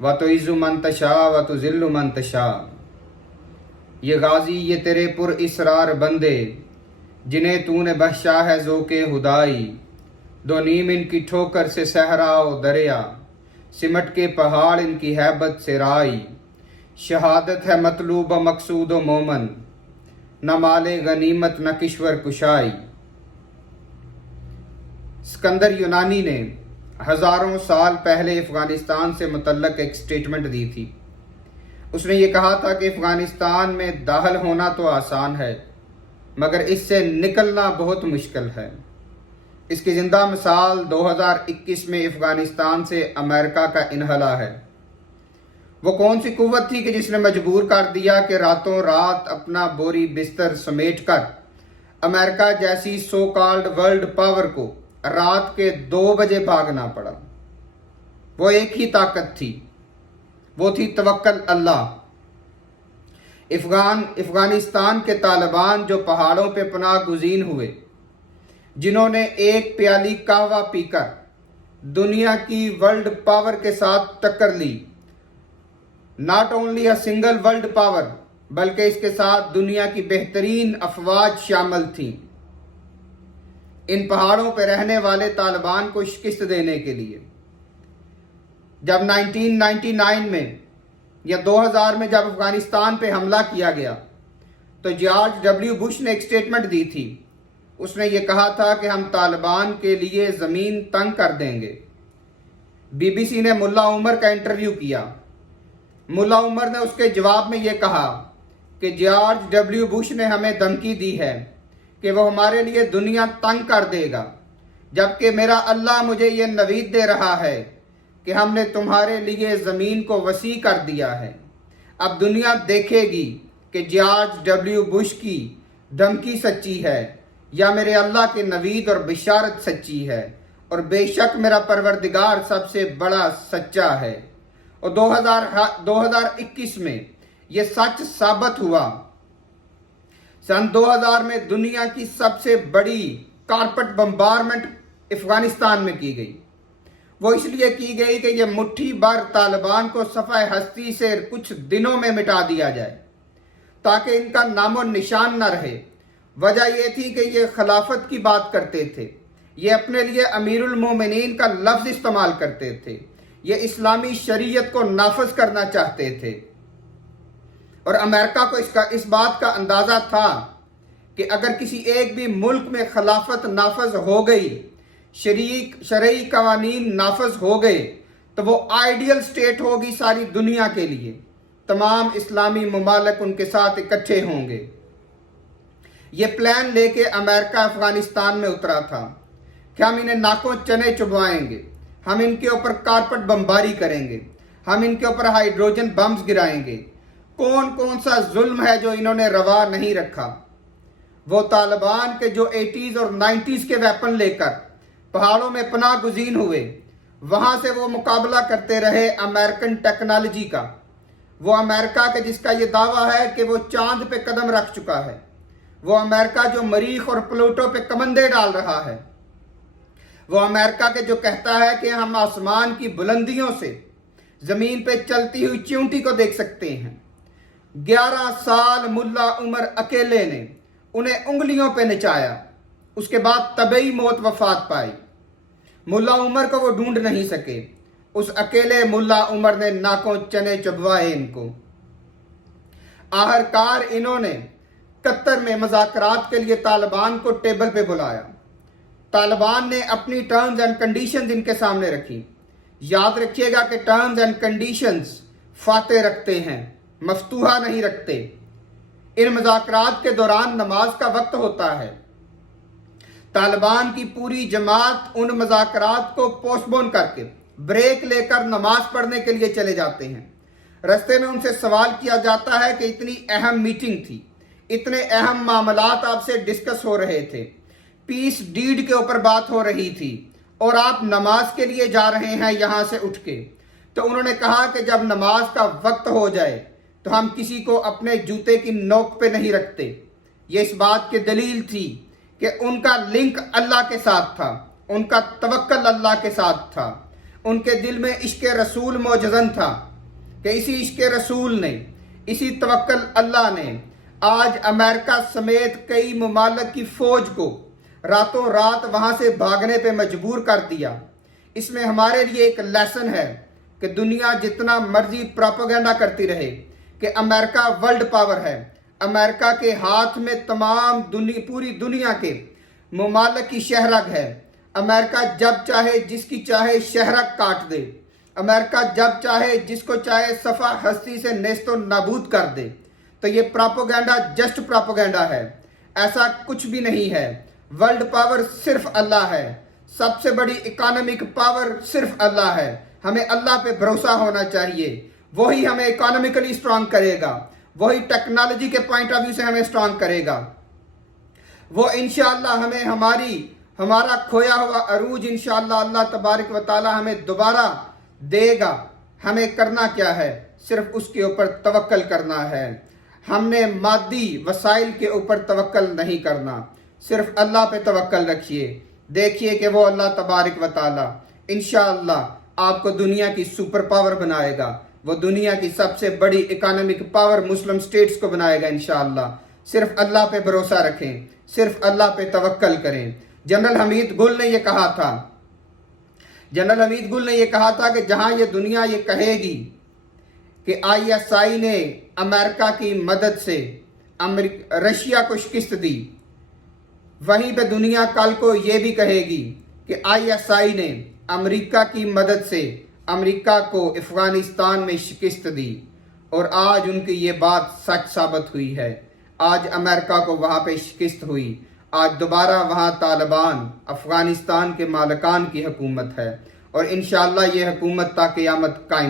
वतुइज़्ज़ु मन तशा वतुज़िल्लु मन तशा। ये गाजी ये तेरे पुर इसरार बंदे जिन्हें तूने बख्शा है ज़ोके हुदाई। दो नीम इनकी ठोकर से सहराओ दरिया, सिमट के पहाड़ इनकी हैबत से राई। शहादत है मतलूब मकसूद मोमन, न माले गनीमत न किश्वर कुशाई। सिकंदर यूनानी ने हज़ारों साल पहले अफ़गानिस्तान से मुतल्लक एक स्टेटमेंट दी थी। उसने ये कहा था कि अफ़गानिस्तान में दाखिल होना तो आसान है मगर इससे निकलना बहुत मुश्किल है। इसकी ज़िंदा मिसाल 2021 में अफ़गानिस्तान से अमेरिका का इन्हला है। वो कौन सी कुव्वत थी कि जिसने मजबूर कर दिया कि रातों रात अपना बोरी बिस्तर समेटकर अमेरिका जैसी सो कॉल्ड वर्ल्ड पावर को रात के 2 बजे भागना पड़ा। वो एक ही ताकत थी, वो थी तवक्कल अल्लाह। अफगानिस्तान के तालिबान जो पहाड़ों पे पनाह गुज़ीर हुए, जिन्होंने एक प्याली कहवा पीकर दुनिया की वर्ल्ड पावर के साथ टक्कर ली, not only a single world power बल्कि इसके साथ दुनिया की बेहतरीन अफवाज शामिल थीं। इन पहाड़ों पर रहने वाले तालिबान को शिकस्त देने के लिए जब 1999 में या 2000 में जब अफगानिस्तान पे हमला किया गया तो जॉर्ज डब्ल्यू बुश ने एक स्टेटमेंट दी थी। उसने ये कहा था कि हम तालिबान के लिए ज़मीन तंग कर देंगे। बीबीसी ने मुल्ला उमर का इंटरव्यू किया। मुल्ला उमर ने उसके जवाब में ये कहा कि जॉर्ज डब्ल्यू बुश ने हमें धमकी दी है कि वो हमारे लिए दुनिया तंग कर देगा, जबकि मेरा अल्लाह मुझे ये नवीद दे रहा है कि हमने तुम्हारे लिए ज़मीन को वसी कर दिया है। अब दुनिया देखेगी कि जॉर्ज डब्ल्यू बुश की धमकी सच्ची है या मेरे अल्लाह के नवीद और बिशारत सच्ची है, और बेशक मेरा परवरदिगार सबसे बड़ा सच्चा है। और 2021 में ये सच साबित हुआ। सन 2000 में दुनिया की सबसे बड़ी कारपेट बम्बारमेंट अफगानिस्तान में की गई। वो इसलिए की गई कि ये मुट्ठी भर तालिबान को सफ़े हस्ती से कुछ दिनों में मिटा दिया जाए ताकि इनका नामो निशान न रहे। वजह यह थी कि ये खिलाफत की बात करते थे, ये अपने लिए अमीरुल मोमिनीन का लफ्ज़ इस्तेमाल करते थे, ये इस्लामी शरीयत को नाफज करना चाहते थे। और अमेरिका को इस बात का अंदाज़ा था कि अगर किसी एक भी मुल्क में खिलाफत नाफज हो गई, शरई कवानीन नाफज हो गए, तो वो आइडियल स्टेट होगी सारी दुनिया के लिए। तमाम इस्लामी ममालिक उनके साथ इकट्ठे होंगे। ये प्लान लेके अमेरिका अफगानिस्तान में उतरा था कि हम इन्हें नाकों चने चुभवाएंगे, हम इनके ऊपर कारपेट बमबारी करेंगे, हम इनके ऊपर हाइड्रोजन बम्स गिराएंगे। कौन कौन सा जुल्म है जो इन्होंने रवा नहीं रखा। वो तालिबान के जो 80s और 90s के वेपन लेकर पहाड़ों में पनाह गुज़ीर हुए, वहाँ से वो मुकाबला करते रहे अमेरिकन टेक्नोलॉजी का। वो अमेरिका के जिसका ये दावा है कि वो चांद पे कदम रख चुका है, वो अमेरिका जो मरीख और प्लूटो पे कमंदे डाल रहा है, वो अमेरिका के जो कहता है कि हम आसमान की बुलंदियों से ज़मीन पे चलती हुई चींटी को देख सकते हैं। 11 साल मुल्ला उमर अकेले ने उन्हें उंगलियों पे नचाया, उसके बाद तबई मौत वफात पाई। मुल्ला उमर को वो ढूंढ नहीं सके, उस अकेले मुल्ला उमर ने नाकों चने चुभवाए इनको। आखिरकार इन्होंने कतर में मुज़ाकरात के लिए तालिबान को टेबल पे बुलाया। तालिबान ने अपनी टर्म्स एंड कंडीशंस इनके सामने रखी। याद रखिएगा कि टर्म्स एंड कंडीशंस फाते रखते हैं, मफ्तूहा नहीं रखते। इन मुज़ाकरात के दौरान नमाज का वक्त होता है। तालिबान की पूरी जमात उन मुज़ाकरात को पोस्टपोन करके ब्रेक लेकर नमाज पढ़ने के लिए चले जाते हैं। रास्ते में उनसे सवाल किया जाता है कि इतनी अहम मीटिंग थी, इतने अहम मामलात आपसे डिस्कस हो रहे थे, पीस डीड के ऊपर बात हो रही थी और आप नमाज के लिए जा रहे हैं यहाँ से उठ के। तो उन्होंने कहा कि जब नमाज का वक्त हो जाए तो हम किसी को अपने जूते की नोक पे नहीं रखते। ये इस बात की दलील थी कि उनका लिंक अल्लाह के साथ था, उनका तवक्कल अल्लाह के साथ था। ان کے دل میں عشق رسول موجزن تھا کہ اسی عشق رسول نے، اسی توکل اللہ نے آج امریکہ سمیت کئی ممالک کی فوج کو راتوں رات وہاں سے بھاگنے پہ مجبور کر دیا۔ اس میں ہمارے لیے ایک لیسن ہے کہ دنیا جتنا مرضی پروپیگنڈا کرتی رہے کہ امریکہ ورلڈ پاور ہے، امریکہ کے ہاتھ میں تمام پوری دنیا کے ممالک کی شہرگ ہے، امریکہ جب چاہے جس کی چاہے شہرگ کاٹ دے، امریکہ جب چاہے جس کو چاہے صفحہ ہستی سے نیست و نابود کر دے، تو یہ پروپیگنڈا جسٹ پروپیگنڈا ہے، ایسا کچھ بھی نہیں ہے۔ ورلڈ پاور صرف اللہ ہے، سب سے بڑی اکانومک پاور صرف اللہ ہے۔ ہمیں اللہ پہ بھروسہ ہونا چاہیے، وہی ہمیں اکانومکلی اسٹرانگ کرے گا، وہی ٹیکنالوجی کے پوائنٹ آف ویو سے ہمیں اسٹرانگ کرے گا، وہ انشاءاللہ ہمیں ہمارا کھویا ہوا عروج انشاءاللہ اللہ تبارک و تعالی ہمیں دوبارہ دے گا۔ ہمیں کرنا کیا ہے؟ صرف اس کے اوپر توکل کرنا ہے۔ ہم نے مادی وسائل کے اوپر توکل نہیں کرنا، صرف اللہ پہ توکل رکھیے، دیکھیے کہ وہ اللہ تبارک و تعالی انشاءاللہ آپ کو دنیا کی سپر پاور بنائے گا، وہ دنیا کی سب سے بڑی اکانومک پاور مسلم سٹیٹس کو بنائے گا انشاءاللہ۔ صرف اللہ پہ بھروسہ رکھیں، صرف اللہ پہ توکل کریں۔ جنرل حمید گل نے یہ کہا تھا کہ جہاں یہ دنیا یہ کہے گی کہ ISI نے امریکہ کی مدد سے رشیا کو شکست دی، وہیں پہ دنیا کل کو یہ بھی کہے گی کہ ISI نے امریکہ کی مدد سے امریکہ کو افغانستان میں شکست دی، اور آج ان کی یہ بات سچ ثابت ہوئی ہے۔ آج امریکہ کو وہاں پہ شکست ہوئی، آج دوبارہ وہاں طالبان افغانستان کے مالکان کی حکومت ہے، اور انشاءاللہ یہ حکومت تا قیامت قائم